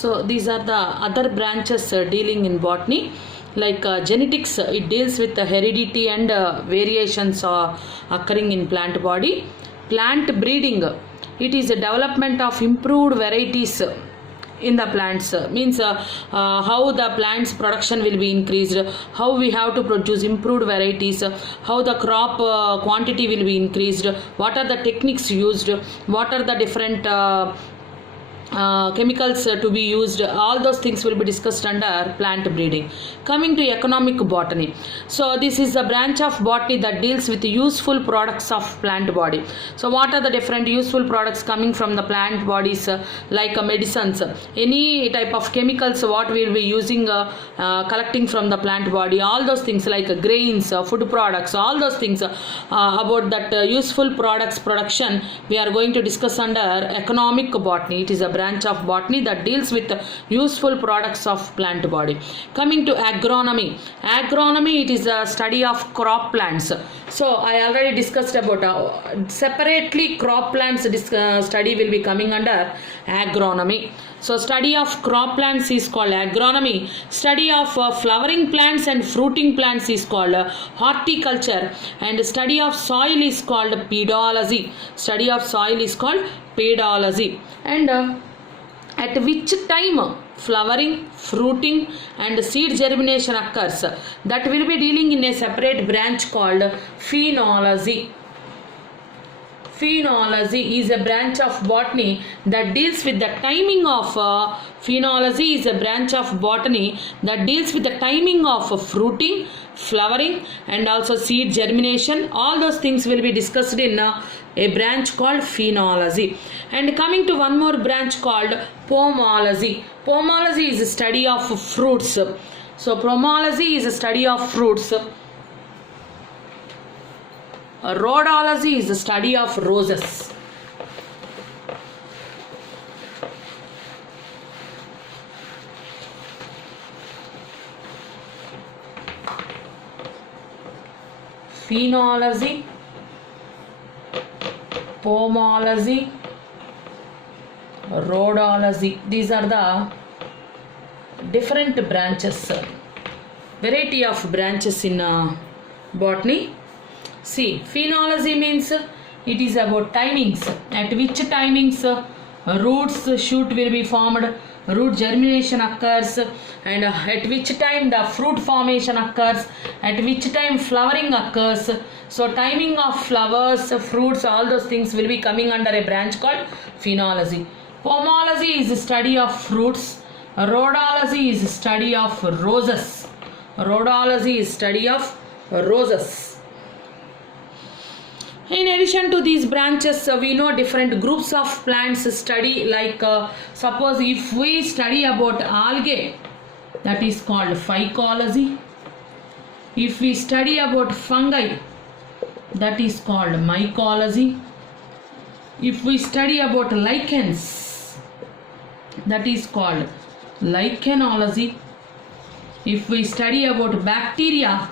So these are the other branches dealing in botany. Like genetics, it deals with the heredity and variations occurring in plant body. Plant breeding, it is a development of improved varieties in the plants, means how the plants production will be increased, how we have to produce improved varieties, how the crop quantity will be increased, what are the techniques used, what are the different chemicals to be used. All those things will be discussed under plant breeding. Coming to economic botany, so this is a branch of botany that deals with useful products of plant body. So what are the different useful products coming from the plant bodies, like medicines, any type of chemicals what we will be using, collecting from the plant body, all those things like grains, food products, all those things about that useful products production we are going to discuss under economic botany. It is a branch of botany that deals with useful products of plant body. Coming to agronomy, it is a study of crop plants. So I already discussed about separately crop plants study will be coming under agronomy. So study of crop plants is called agronomy. Study of flowering plants and fruiting plants is called horticulture, and study of soil is called pedology. Study of soil is called pedology. And at which time flowering, fruiting and seed germination occurs, that will be dealing in a separate branch called phenology. Phenology is a branch of botany that deals with the timing of phenology is a branch of botany that deals with the timing of fruiting, flowering and also seed germination. All those things will be discussed in a branch called phenology. And coming to one more branch called pomology. Pomology is a study of fruits. So pomology is a study of fruits. Rhodology is the study of roses. Phenology, pomology, rhodology. These are the different branches, variety of branches in botany. See, phenology means it is about timings. At which timings roots shoot will be formed, root germination occurs, and at which time the fruit formation occurs, at which time flowering occurs. So timing of flowers, fruits, all those things will be coming under a branch called phenology. Pomology is the study of fruits. Rhodology is the study of roses. Rhodology is study of roses. In addition to these branches, we know different groups of plants study, like suppose if we study about algae, that is called phycology. If we study about fungi, that is called mycology. If we study about lichens, that is called lichenology. If we study about bacteria,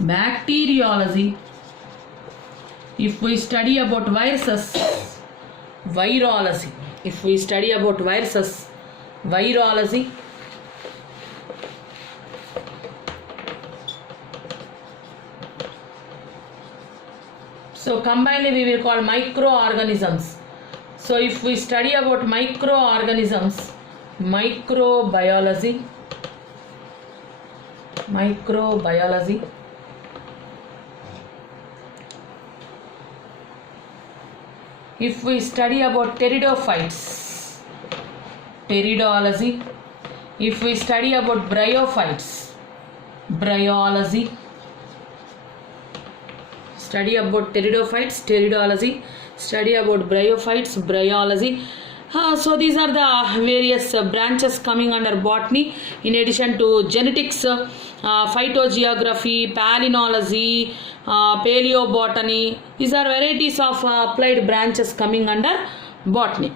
bacteriology. If we study about viruses, virology. If we study about viruses, virology. So combinedly we will call microorganisms. So if we study about microorganisms, microbiology, microbiology. If we study about pteridophytes, pteridology. If we study about bryophytes, bryology. Study about pteridophytes, pteridology. Study about bryophytes, bryology. So these are the various branches coming under botany. In addition to genetics, phytogeography, palynology, paleobotany. These are varieties of applied branches coming under botany.